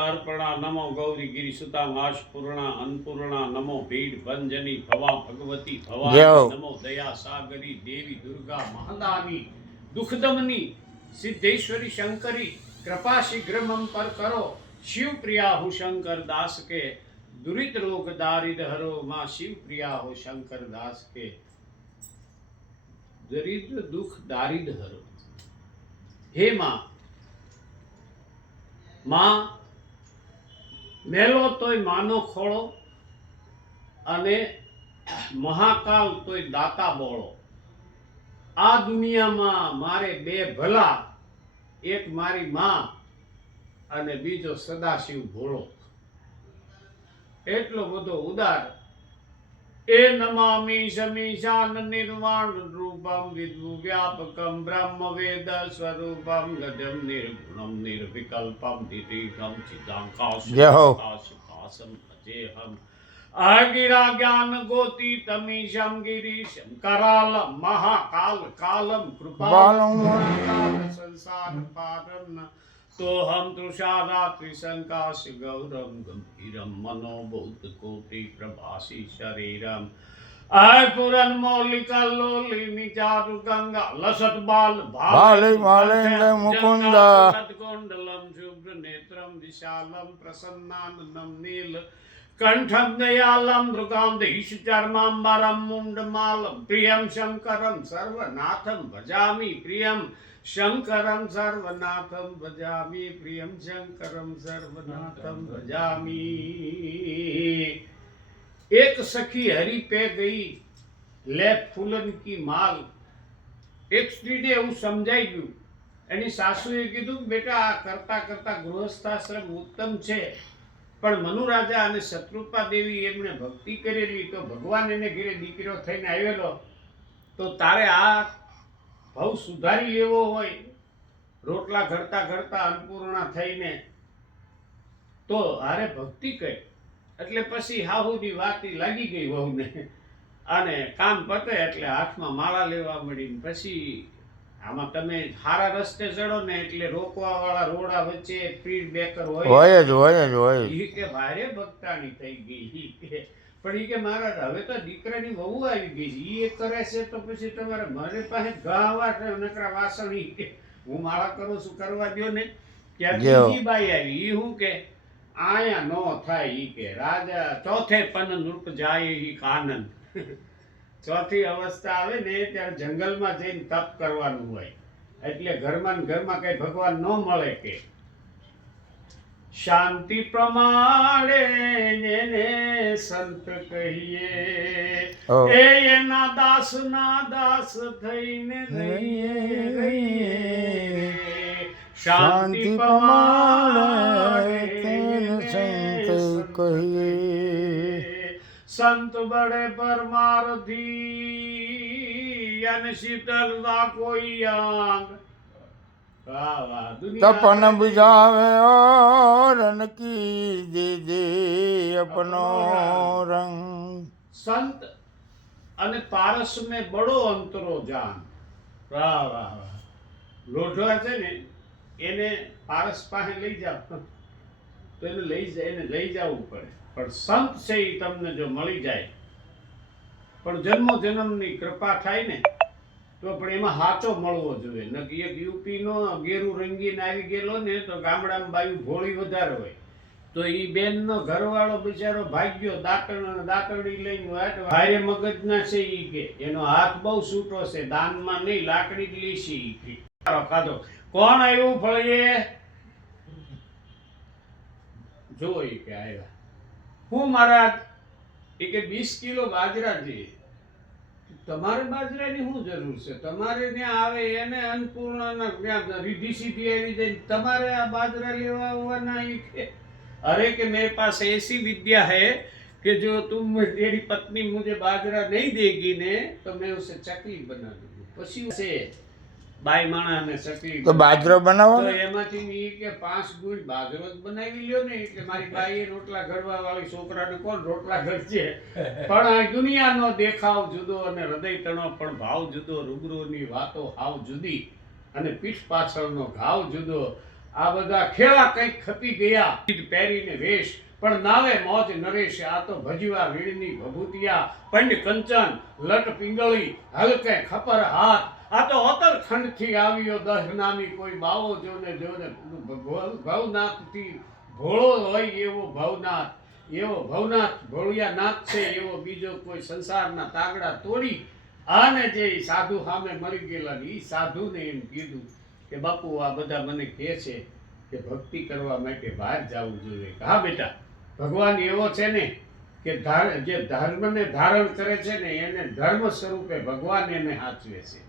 अर्पणा नमो गौरी गिरिसुता पूर्णा अन्नपूर्णा नमो भीड भंजनी भवा भगवती भवानी नमो दया सागरी देवी दुर्गा महदानी दुखदमनी सिद्धेश्वरी शंकरी कृपा शीघ्र मम पर करो शिव प्रिया हो शंकर दास के दुरित रोग दारिद हरो माँ शिव प्रिया हो शंकर दास के दरिद्र दुख दारिद हरो। हे माँ माँ मेलो तोय मानो खोळो अने महाकाल तोय दाता बोळो। आ दुनिया में मारे बे भला एक मारी माँ अने बीजो सदाशिव भोळो। एटलो बधो उदार ए नमामि समीशान निर्वाण रूपम विद्वु व्यापकम ब्रह्म वेद स्वरूपम गजम निर्गुणम निर्विकल्पम दिव्यम चिदाकाशम अजेहम अगिरा ज्ञान गोती तमीशम गिरीशम करालम महाकाल कालम कृपालम संसार पारन तो हम तुषारा त्रिशंकाश गौरम गंभीरम मनोबोध कोटि प्रभासी शरीरम आय पुरन मौलिका लोलिनी चारु गंगा लसत बाल भाले मालेंद्र मुकुंदा कुंडलम शुभ्र नेत्रम विशालम प्रसन्नानंदम नील कंठम दयालम मृगांधीश चर्मांबरम मुंडमालम प्रियम शंकरम सर्वनाथम भजामि प्रियम शंकरम सर्वनाथम भजामि प्रियम शंकरम सर्वनाथम भजामि। एक सखी हरि पे गई ले फूलन की माल। एक स्त्री ने એવું સમજાઈ ગયું એની સાસુએ કીધું બેટા આ કરતા કરતા ગૃહસ્થાશ્રમ ઉત્તમ છે પણ મનુ રાજા અને શત્રુપા દેવી એમણે ભક્તિ કરેલી તો ભગવાન એને ઘરે દીકરો થઈને આવેલો તો તારે આ ભાવ સુધારી લેવો હોય રોટલા ઘડતા ઘડતા અન્નપૂર્ણા થઈને તો હારે ભક્તિ કરી એટલે પછી હાહુની વાતી લાગી ગઈ વહુને અને કામ પતે એટલે હાથમાં માળા લેવા મળી પછી આમાં તમે સારા રસ્તે ચડો ને એટલે રોકવા વાળા રોડા વચ્ચે સ્પીડ બ્રેકર હોય ઈ કે ભારે ભક્તાણી થઈ ગઈ ઈ કે પણ ઈ કે મારા હવે તો દીકરાની વહુ આવી ગઈ છે ઈ એક કરે છે તો પછી તમારે મારી પાસે ગાવા નકરા વાસણ ઈ કે હું માળા કરું છું કરવા દ્યો ને ત્યાં બીજી બાઈ આવી ઈ હું કે આયા નો થાય ઈ કે રાજા ચોથે પન નૃપ જાય ઈ કાનન ચોથી અવસ્થા આવે ને ત્યારે જંગલમાં જઈને તપ કરવાનું હોય એટલે ઘરમાં ને ઘરમાં કઈ ભગવાન ન મળે કે શાંતિ પ્રમાણે જેને સંત કહીએ એ એના દાસ થઈને રહીએ શાંતિ પ્રમાણે સંત કહીએ संत बड़े परमारधी अन शीतलता कोई आंग तपन बुझावे और की दे दे अपनो रंग। संत अन पारस में बड़ो अंतरो जान। वाह वाह लोढ़वा छे ने एने पारस पासे लई जाओ तो એને લઈ જવું પડે પણ સંત છે એ તમને જો મળી જાય પણ જન્મો જન્મની કૃપા થાય ને તો પણ એમાં હાચો મળવો જોઈએ ન કે એક યુપીનો ગેરુ રંગીને આવી ગયેલો ને તો ગામડામાં બાયું ભોળી વધારે હોય તો એ બેનનો ઘરવાળો બિચારો ભાગ્યો દાંતરડી લઈને ભારે મગજના છે ઈ કે એનો હાથ બહુ છૂટો છે દાનમાં નહીં લાકડી જ લીસી ઈ ખાધો કોણ આવ્યું ફળીએ જો એ કે આવ્યા હું મારા એ કે 20 કિલો બાજરા જોઈએ તમારે બાજરાની શું જરૂર છે તમારે ત્યાં આવે એને અન્નપૂર્ણાના ત્યાં રીધી સીધી આવી જાય તમારે આ બાજરા લેવા આવવાના એ કે अरे कि मेरे पास ऐसी विद्या है कि जो तुम तेरी पत्नी मुझे बाजरा नहीं देगी ने तो मैं उसे चकली बना दूंगी पशी से બાઈ માણાને ચકલી તો બાજરો બનાવો તો ને. એમાંથી ઈ કે 5 ગુણ બાજરો જ બનાવી લ્યો ને એટલે મારી બાઈએ રોટલા ઘડવા વાળી છોકરાને કોણ રોટલા ઘડશે પણ આ દુનિયાનો દેખાવ જુદો અને હૃદય તણો પણ ભાવ જુદો રૂબરૂની વાતો હાવ જુદી અને પીઠ પાછળનો ઘાવ જુદો આ બધા ખેલા કંઈક ખપી ગયા પહેરીને વેશ પણ નાવે મોજ નરેશ આ તો ભજવા વીણની ભભૂતિયા પંડ કંચન લટ પિંગળી હલકે ખપર હાથ આ તો ઓતરખંડથી આવ્યો દહ નામી કોઈ બાવો જોને ભવનાથથી ભોળો હોય એવો ભવનાથ ભોળિયા નાથ છે એવો બીજો કોઈ સંસારના તાગડા તોડી આને જે સાધુ સામે મરી ગયેલા ને એ સાધુને એમ કીધું કે બાપુ આ બધા મને કહે છે કે ભક્તિ કરવા માટે બહાર જવું જોઈએ હા બેટા ભગવાન એવો છે ને કે જે ધર્મને ધારણ કરે છે ને એને ધર્મ સ્વરૂપે ભગવાન એને સાચવે છે